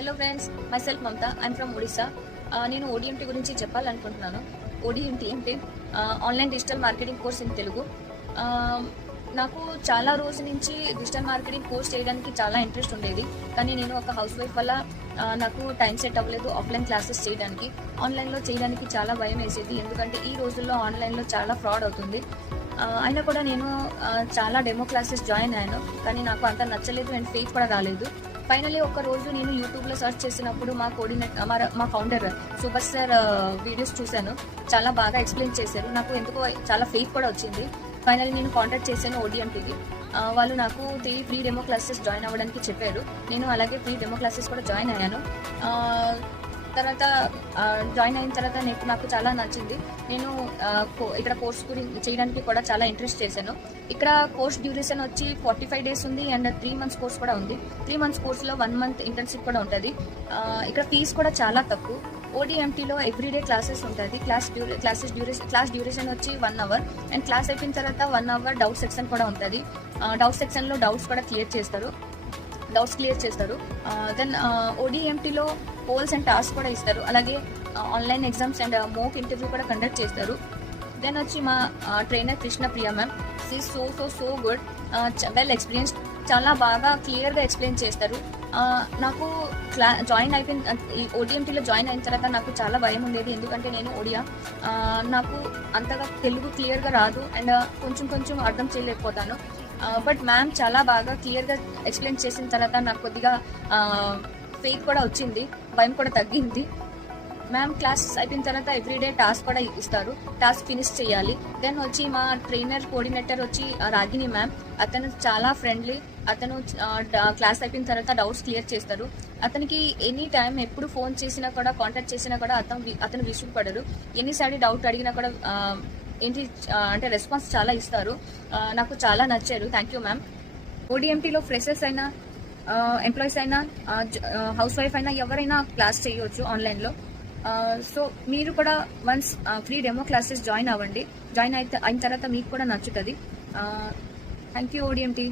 Hello friends, my self Mamata. I'm from Odisha. నేను ODMT గురించి చెప్పాలనుకుంటున్నాను. ఓడిఎంటీ అంటే online digital marketing course in Telugu. నాకు చాలా రోజు నుంచి డిజిటల్ మార్కెటింగ్ కోర్స్ చేయడానికి చాలా ఇంట్రెస్ట్ ఉండేది. కానీ నేను ఒక హౌస్ వైఫ్ వల్ల నాకు టైం సెట్ అవ్వలేదు ఆఫ్లైన్ క్లాసెస్ చేయడానికి. ఆన్లైన్లో చేయడానికి చాలా భయం వేసేది, ఎందుకంటే ఈ రోజుల్లో ఆన్లైన్లో చాలా ఫ్రాడ్ అవుతుంది. అయినా కూడా నేను చాలా డెమో క్లాసెస్ జాయిన్ అయ్యాను, కానీ నాకు అంత నచ్చలేదు అండ్ ఫెయిత్ కూడా రాలేదు. ఫైనలీ ఒక రోజు నేను యూట్యూబ్లో సర్చ్ చేసినప్పుడు మా ఫౌండర్ సూపర్ స్టార్ వీడియోస్ చూశాను. చాలా బాగా ఎక్స్ప్లెయిన్ చేశారు. నాకు ఎందుకో చాలా ఫెయిత్ కూడా వచ్చింది. ఫైనల్లీ నేను కాంటాక్ట్ చేశాను ఓడిఎంటీకి. వాళ్ళు నాకు 3 ఫ్రీ డెమో క్లాసెస్ జాయిన్ అవ్వడానికి చెప్పారు. నేను అలాగే ఫ్రీ డెమో క్లాసెస్ కూడా జాయిన్ అయ్యాను. తర్వాత జాయిన్ అయిన తర్వాత నాకు చాలా నచ్చింది. నేను ఇక్కడ కోర్స్ గురించి చేయడానికి కూడా చాలా ఇంట్రెస్ట్ చేశాను. ఇక్కడ కోర్స్ డ్యూరేషన్ వచ్చి 45 డేస్ ఉంది అండ్ 3 మంత్స్ కోర్స్ కూడా ఉంది. 3 మంత్స్ కోర్సులో 1 మంత్ ఇంటర్న్షిప్ కూడా ఉంటుంది. ఇక్కడ ఫీజు కూడా చాలా తక్కువ. ఓడిఎంటీలో ఎవ్రీడే క్లాసెస్ ఉంటుంది. క్లాస్ డ్యూరేషన్ వచ్చి 1 అవర్ అండ్ క్లాస్ అయిపోయిన తర్వాత 1 అవర్ డౌట్ సెక్షన్ కూడా ఉంటుంది. డౌట్ సెక్షన్లో డౌట్స్ క్లియర్ చేస్తారు. దెన్ ఓడిఎంటీలో పోల్స్ అండ్ టాస్క్ కూడా ఇస్తారు. అలాగే online exams and mock interview కూడా కండక్ట్ చేస్తారు. దెన్ వచ్చి మా trainer Krishna Priya ma'am, she so good, well experienced, చాలా బాగా క్లియర్గా ఎక్స్ప్లెయిన్ చేస్తారు. నాకు జాయిన్ అయిపోయిన ఈ ఓడిఎంటీలో జాయిన్ అయిన తర్వాత నాకు చాలా భయం ఉండేది, ఎందుకంటే నేను ఒడియా, నాకు అంతగా తెలుగు క్లియర్గా రాదు అండ్ కొంచెం అర్థం చేయలేకపోతాను. బట్ మ్యామ్ చాలా బాగా క్లియర్గా ఎక్స్ప్లెయిన్ చేసిన తర్వాత నాకు కొద్దిగా ఫెయిత్ కూడా వచ్చింది, భయం కూడా తగ్గింది. మ్యామ్ క్లాసెస్ అయిపోయిన తర్వాత ఎవ్రీడే టాస్క్ కూడా ఇస్తారు. టాస్క్ ఫినిష్ చేయాలి. దెన్ వచ్చి మా ట్రైనర్ కోఆర్డినేటర్ వచ్చి రాగిని మ్యామ్, అతను చాలా ఫ్రెండ్లీ. అతను క్లాస్ అయిపోయిన తర్వాత డౌట్స్ క్లియర్ చేస్తారు. అతనికి ఎనీ టైం ఎప్పుడు ఫోన్ చేసినా కూడా కాంటాక్ట్ చేసినా కూడా అతను విసుగుపడరు. ఎన్నిసార్లు డౌట్ అడిగినా కూడా అంటే రెస్పాన్స్ చాలా ఇస్తారు. నాకు చాలా నచ్చారు. Thank you ma'am. ఓడిఎంటీలో ఫ్రెషర్స్ అయినా ఎంప్లాయీస్ అయినా హౌస్ వైఫ్ అయినా ఎవరైనా క్లాస్ చేయవచ్చు ఆన్లైన్లో. సో మీరు కూడా once free demo classes join అవ్వండి. జాయిన్ అయిన తర్వాత మీకు కూడా నచ్చుతుంది. Thank you ODMT.